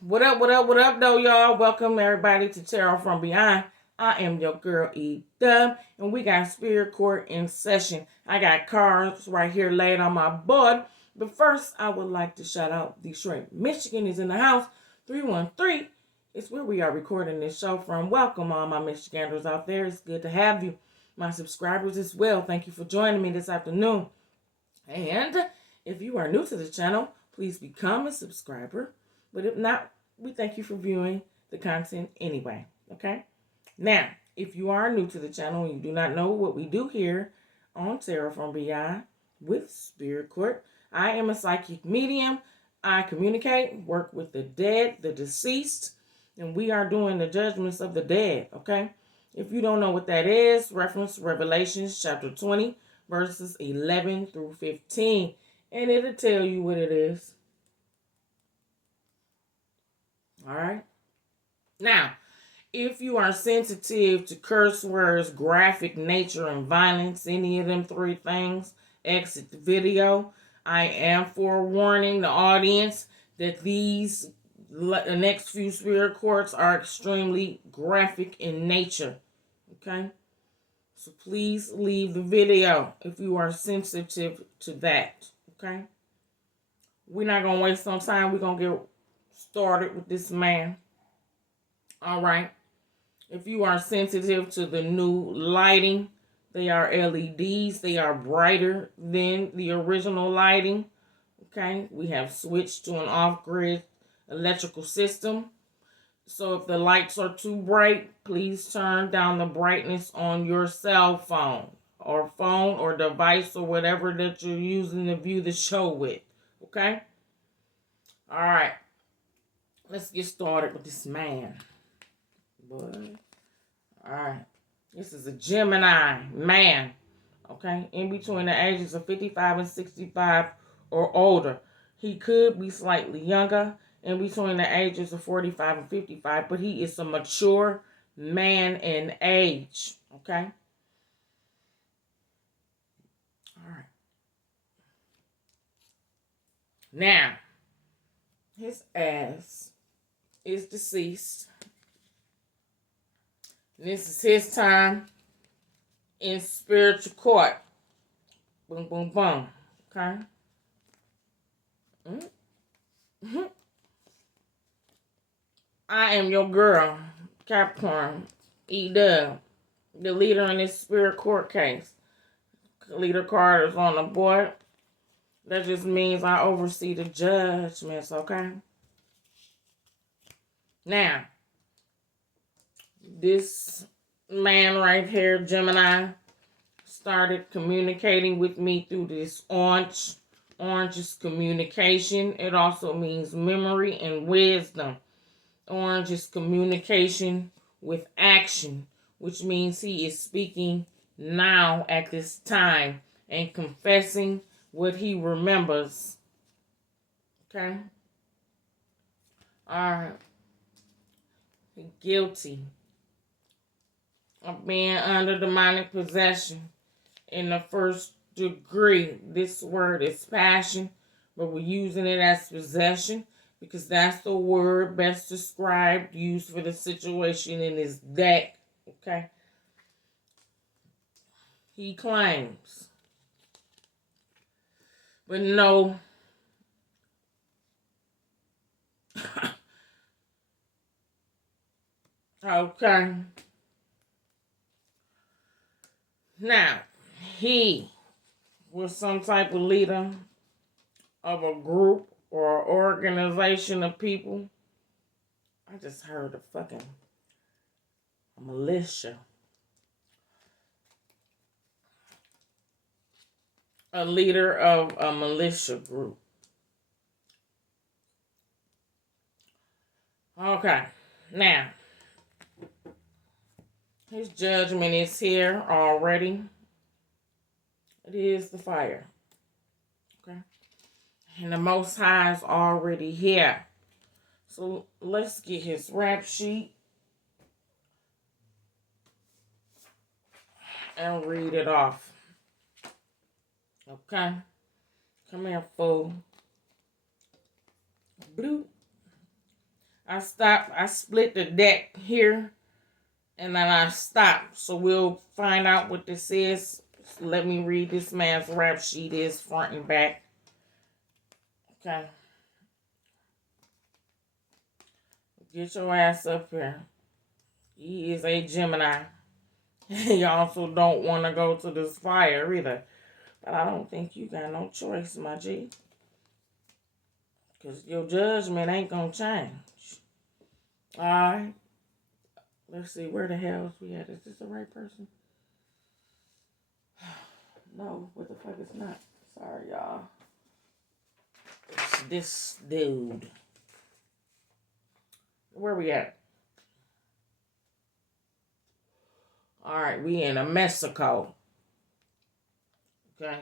What up, what up, what up, though, y'all? Welcome, everybody, to Tarot from Beyond. I am your girl, Dubb, and we got Spirit Court in session. I got cards right here laid on my board. But first, I would like to shout out Detroit, Michigan is in the house. 313 is where we are recording this show from. Welcome, all my Michiganders out there. It's good to have you. My subscribers as well. Thank you for joining me this afternoon. And if you are new to the channel, please become a subscriber. But if not, we thank you for viewing the content anyway, okay? Now, if you are new to the channel and you do not know what we do here on Tarot from Beyond with Spirit Court, I am a psychic medium. I communicate, work with the dead, the deceased, and we are doing the judgments of the dead, okay? If you don't know what that is, reference Revelations chapter 20, verses 11 through 15, and it'll tell you what it is. All right. Now, if you are sensitive to curse words, graphic nature, and violence, any of them three things, exit the video. I am forewarning the audience that the next few spirit courts are extremely graphic in nature. Okay? So please leave the video if you are sensitive to that. Okay? We're not going to waste no time. We're going to get started with this man. All right. If you are sensitive to the new lighting, they are LEDs. They are brighter than the original lighting. Okay. We have switched to an off-grid electrical system. So if the lights are too bright, please turn down the brightness on your cell phone or device or whatever that you're using to view the show with. Okay. All right. Let's get started with this man. Boy. Alright. This is a Gemini man. Okay. In between the ages of 55 and 65 or older. He could be slightly younger. In between the ages of 45 and 55. But he is a mature man in age. Okay. Alright. Now. His ass is deceased. This is his time in spiritual court. Boom, boom, boom. Okay? Mm-hmm. I am your girl, Capricorn, Dubb, the leader in this spirit court case. Leader card is on the board. That just means I oversee the judgments, okay? Now, this man right here, Gemini, started communicating with me through this orange. Orange is communication. It also means memory and wisdom. Orange is communication with action, which means he is speaking now at this time and confessing what he remembers. Okay? All right. Guilty of being under demonic possession in the first degree. This word is passion, but we're using it as possession because that's the word best described, used for the situation in his deck. Okay? He claims. But no. Okay. Now, he was some type of leader of a group or organization of people. I just heard a fucking militia. A leader of a militia group. Okay. Now, his judgment is here already. It is the fire. Okay. And the Most High is already here. So let's get his rap sheet and read it off. Okay. Come here, fool. Blue. I split the deck here, and then I stopped. So we'll find out what this is. So let me read this man's rap sheet is front and back. Okay. Get your ass up here. He is a Gemini. He also don't want to go to this fire either. But I don't think you got no choice, my G. Because your judgment ain't going to change. Alright. Let's see. Where the hell is we at? Is this the right person? No. What the fuck is not? Sorry, y'all. It's this dude. Where we at? Alright. We in Mexico. Okay.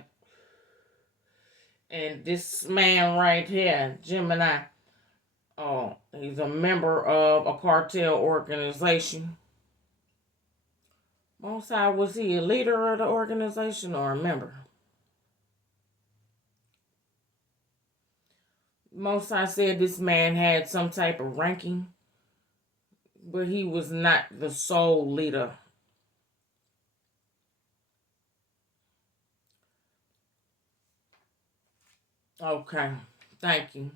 And this man right here, Gemini, he's a member of a cartel organization. Mosai, was he a leader of the organization or a member? Mosai said this man had some type of ranking, but he was not the sole leader. Okay, thank you.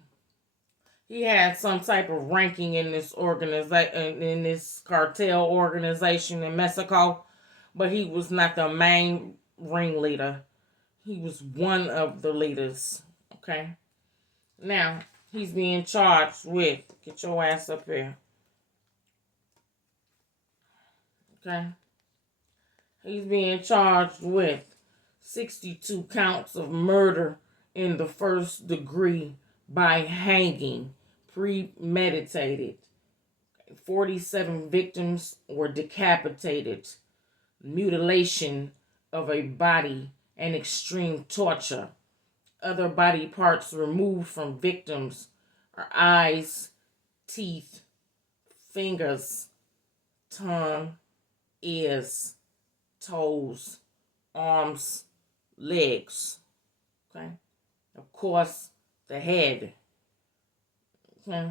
He had some type of ranking in this organization, in this cartel organization in Mexico, but he was not the main ringleader. He was one of the leaders. Okay. Now he's being charged with. Get your ass up here. Okay. He's being charged with 62 counts of murder in the first degree by hanging, premeditated. 47 victims were decapitated, mutilation of a body, and extreme torture. Other body parts removed from victims are eyes, teeth, fingers, tongue, ears, toes, arms, legs. Okay? Of course, the head. Okay?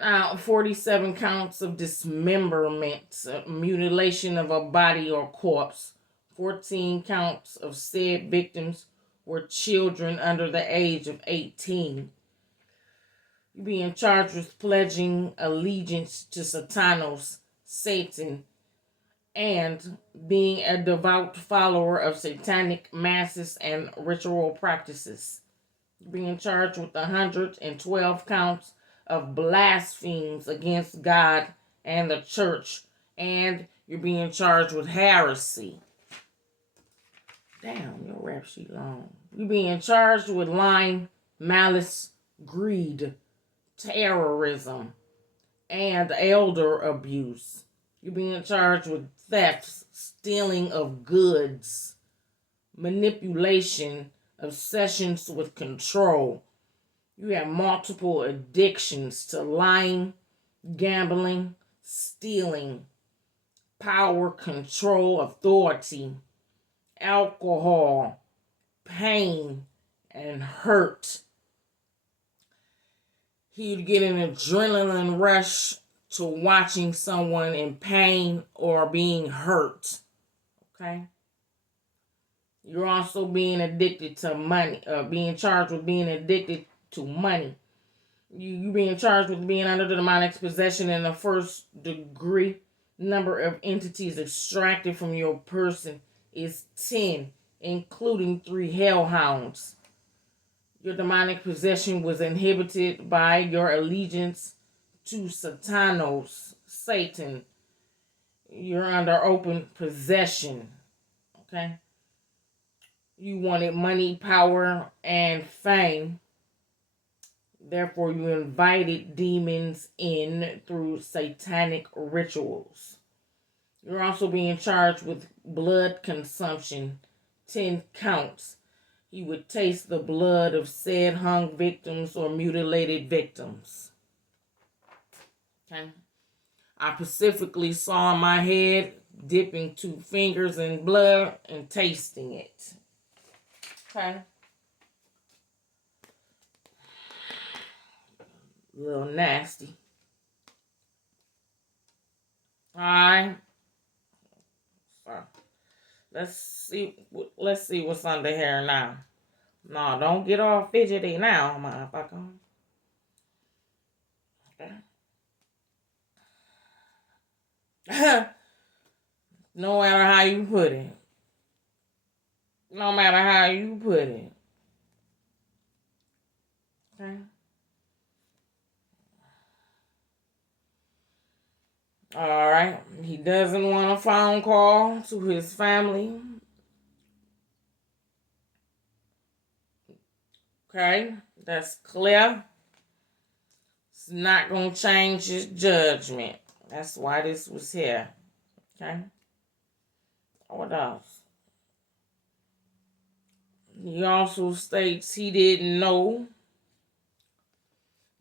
Now, 47 counts of dismemberment, mutilation of a body or corpse. 14 counts of said victims were children under the age of 18. You're being charged with pledging allegiance to Satanos, Satan, and being a devout follower of satanic masses and ritual practices. You're being charged with 112 counts of blasphemies against God and the church, and you're being charged with heresy. Damn, your rap sheet long. You're being charged with lying, malice, greed, terrorism, and elder abuse. You're being charged with thefts, stealing of goods, manipulation, obsessions with control. You have multiple addictions to lying, gambling, stealing, power, control, authority, alcohol, pain, and hurt. He'd get an adrenaline rush to watching someone in pain or being hurt. Okay? You're also being addicted to money, being charged with being addicted to money. You being charged with being under the demonic's possession in the first degree. Number of entities extracted from your person is 10, including 3 hellhounds. Your demonic possession was inhibited by your allegiance to Satanos, Satan. You're under open possession. Okay? You wanted money, power, and fame. Therefore, you invited demons in through satanic rituals. You're also being charged with blood consumption, 10 counts. You would taste the blood of said hung victims or mutilated victims. Okay? I specifically saw my head dipping 2 fingers in blood and tasting it. Okay? A little nasty. Alright. So let's see what's under here now. No, don't get all fidgety now, motherfucker. Okay. No matter how you put it. No matter how you put it. Okay. Alright. He doesn't want a phone call to his family. Okay. That's clear. It's not going to change his judgment. That's why this was here. Okay. What else? He also states he didn't know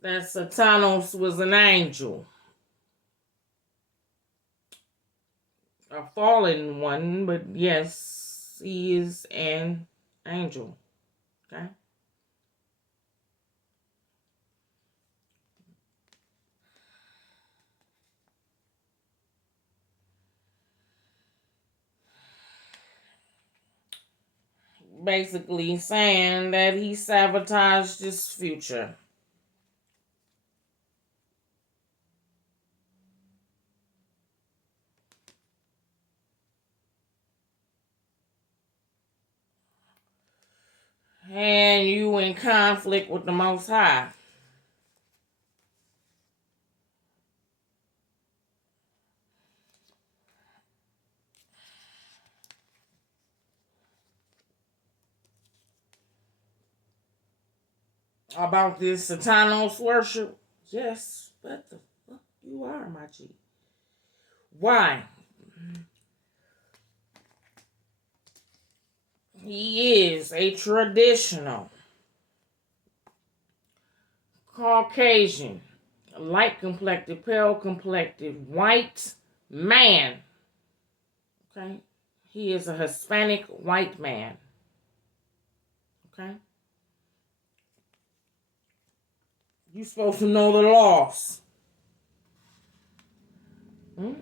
that Satanos was an angel. A fallen one, but yes, he is an angel. Okay? Basically saying that he sabotaged his future. And you in conflict with the Most High. About this Satanos worship? Yes, what the fuck you are, my G. Why? He is a traditional Caucasian, light complected, pale complected, white man. Okay? He is a Hispanic white man. Okay? You're supposed to know the laws. Hmm?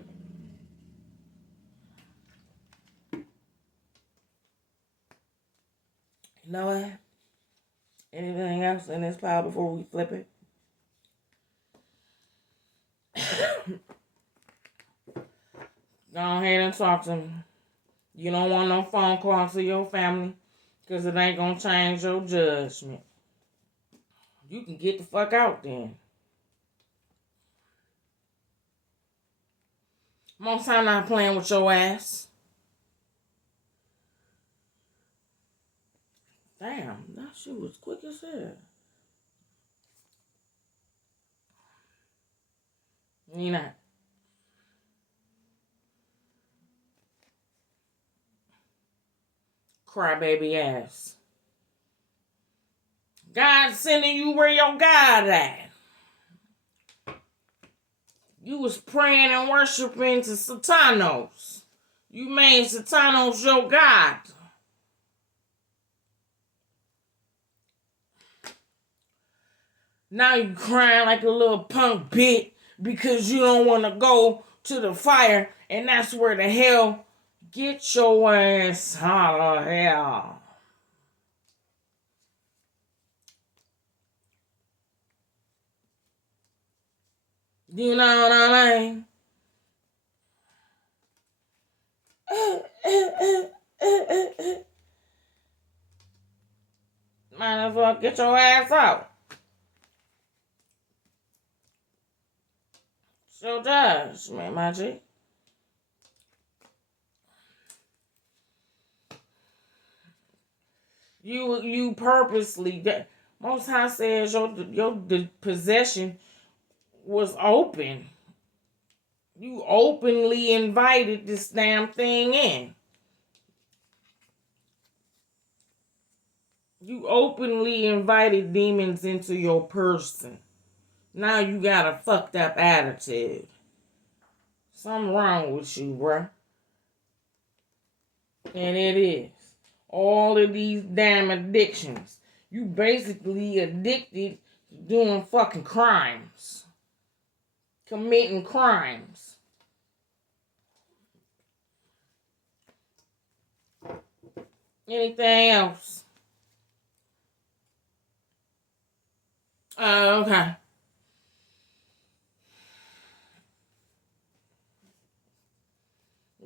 You know what? Anything else in this pile before we flip it? Go ahead and talk to me. You don't want no phone call to your family because it ain't going to change your judgment. You can get the fuck out then. Most time not playing with your ass. Damn, that shit was quick as hell. You not. Crybaby ass. God sending you where your God at. You was praying and worshiping to Satanos. You made Satanos your God. Now you crying like a little punk bitch because you don't want to go to the fire, and that's where the hell. Get your ass out of here. You know what I mean? Might as well get your ass out. So judgment, my G. You purposely. Most High says your possession was open. You openly invited this damn thing in. You openly invited demons into your person. Now you got a fucked up attitude. Something wrong with you, bruh. And it is. All of these damn addictions. You basically addicted doing fucking crimes. Committing crimes. Anything else? Okay.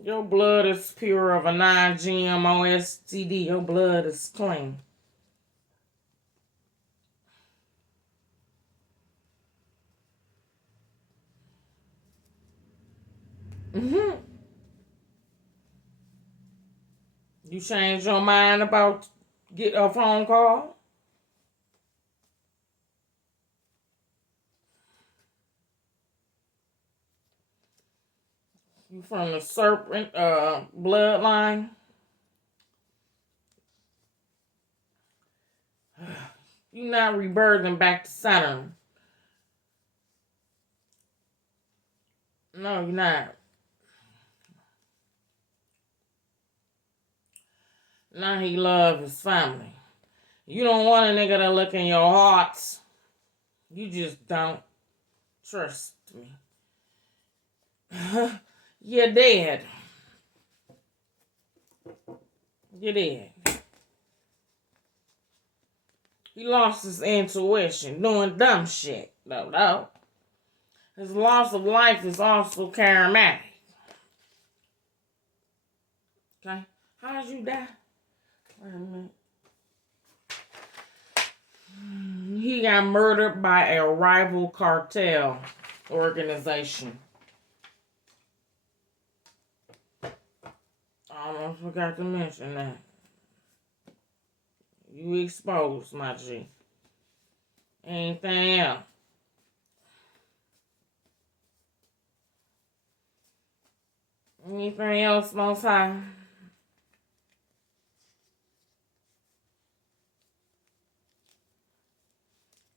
Your blood is pure of a non-GMO STD. Your blood is clean. Mm-hmm. You changed your mind about get a phone call? You from the serpent bloodline? You're not rebirthing back to Saturn. No, you're not. Now he love his family. You don't want a nigga to look in your hearts. You just don't trust me. You're dead. You're dead. He lost his intuition doing dumb shit. No. His loss of life is also charismatic. Okay? How'd you die? Wait a minute. He got murdered by a rival cartel organization. I almost forgot to mention that. You exposed, my G. Anything else? Anything else, Most High?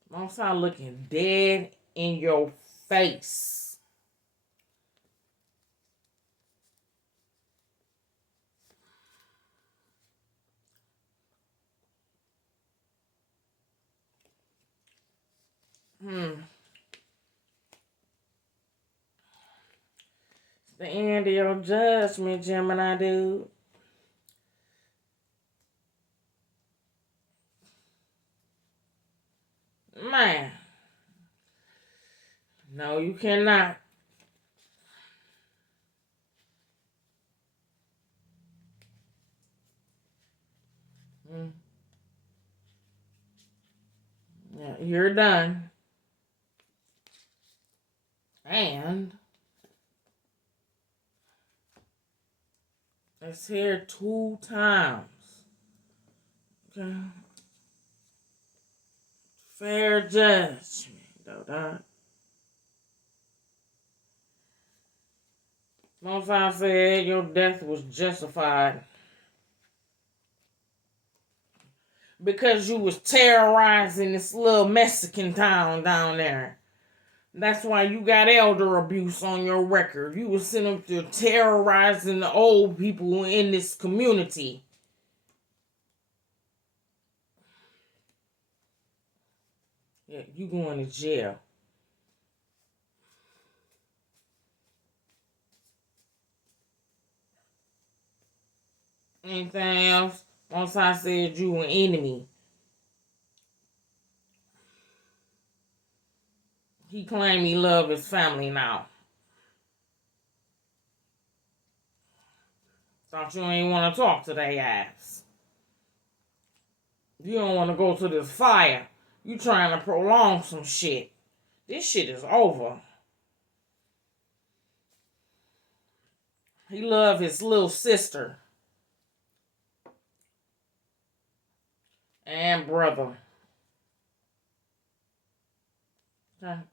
Most High looking dead in your face. It's the end of your judgment, Gemini dude. Man. No, you cannot. Yeah, you're done. And it's here 2 times. Okay. Fair judgment, though. Most High said your death was justified because you was terrorizing this little Mexican town down there. That's why you got elder abuse on your record. You was sitting up there terrorizing the old people in this community. Yeah, you going to jail. Anything else? Once I said you an enemy. He claimed he love his family now. Thought you ain't want to talk to their ass. You don't want to go to this fire. You trying to prolong some shit. This shit is over. He love his little sister. And brother.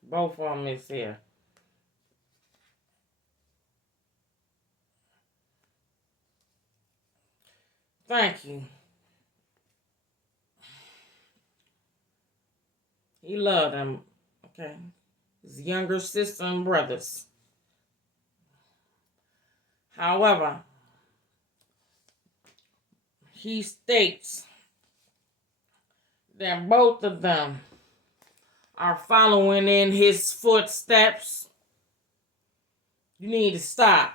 Both of them is here. Thank you. He loved them. Okay. His younger sister and brothers. However, he states that both of them are following in his footsteps, you need to stop.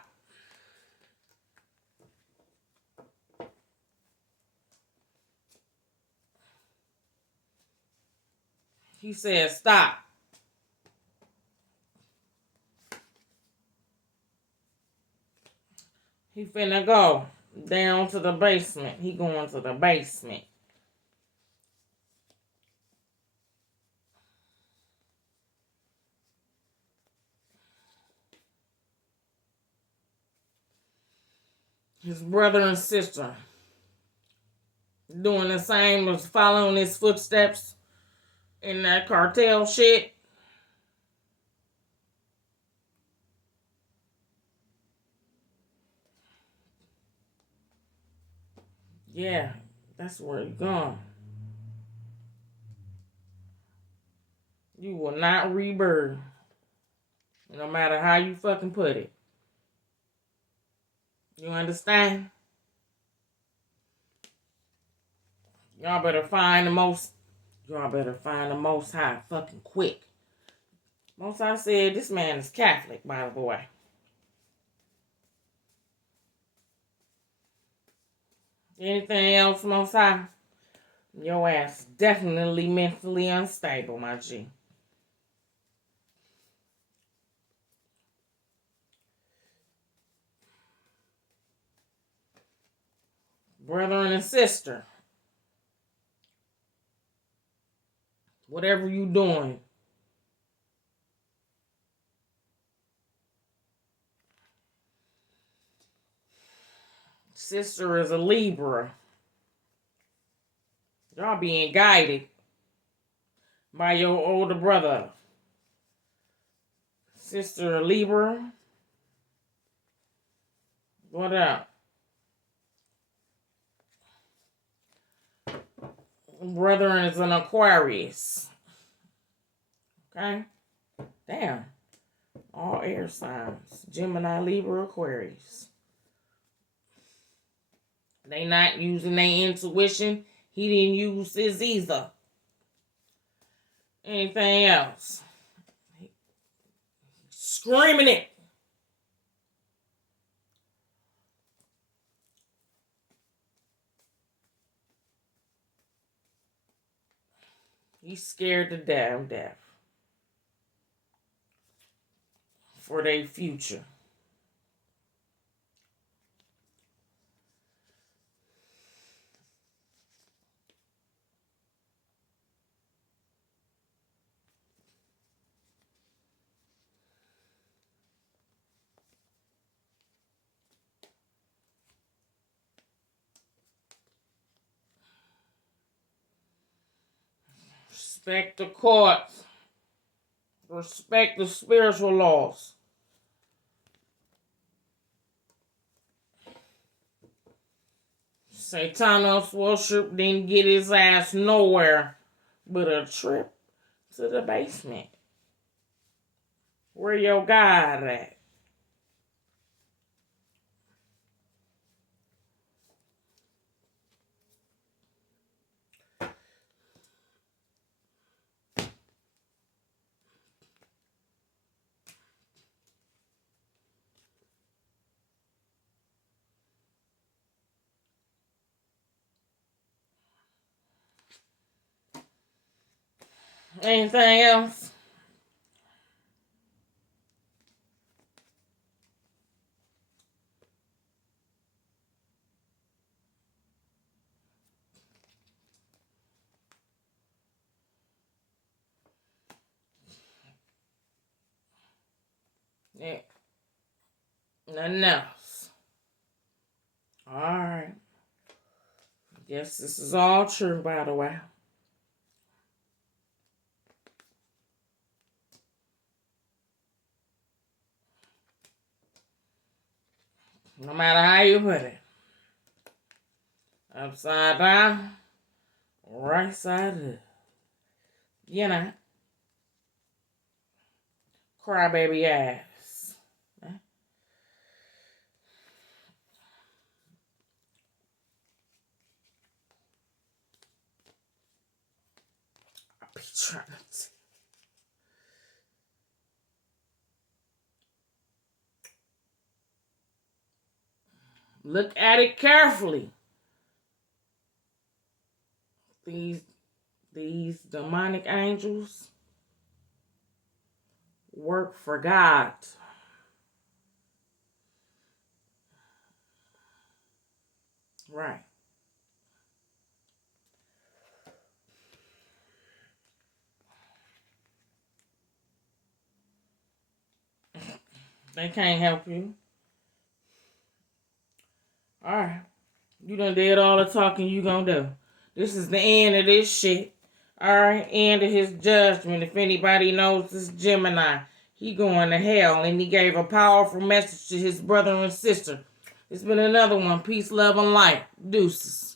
He said stop. He finna go down to the basement. He going to the basement. His brother and sister doing the same as following his footsteps in that cartel shit. Yeah, that's where you're going. You will not rebirth. No matter how you fucking put it. You understand? Y'all better find the most high fucking quick. Most High said this man is Catholic, by the way. Anything else, Most High? Your ass definitely mentally unstable, my G. Brother and sister. Whatever you doing. Sister is a Libra. Y'all being guided by your older brother. Sister a Libra. What up? Brother is an Aquarius. Okay? Damn. All air signs. Gemini, Libra, Aquarius. They not using their intuition. He didn't use his either. Anything else? Screaming it. He's scared to death for their future. Respect the courts. Respect the spiritual laws. Satanos worship didn't get his ass nowhere but a trip to the basement. Where your God at? Anything else? Yeah. Nothing else. Alright. Guess this is all true, by the way. No matter how you put it. Upside down, right side up. You know. Crybaby ass. I be trying to Look at it carefully. These demonic angels work for God. Right. They can't help you. All right. You done did all the talking you gonna do. This is the end of this shit. All right. End of his judgment. If anybody knows this Gemini, he going to hell, and he gave a powerful message to his brother and sister. It's been another one. Peace, love, and light. Deuces.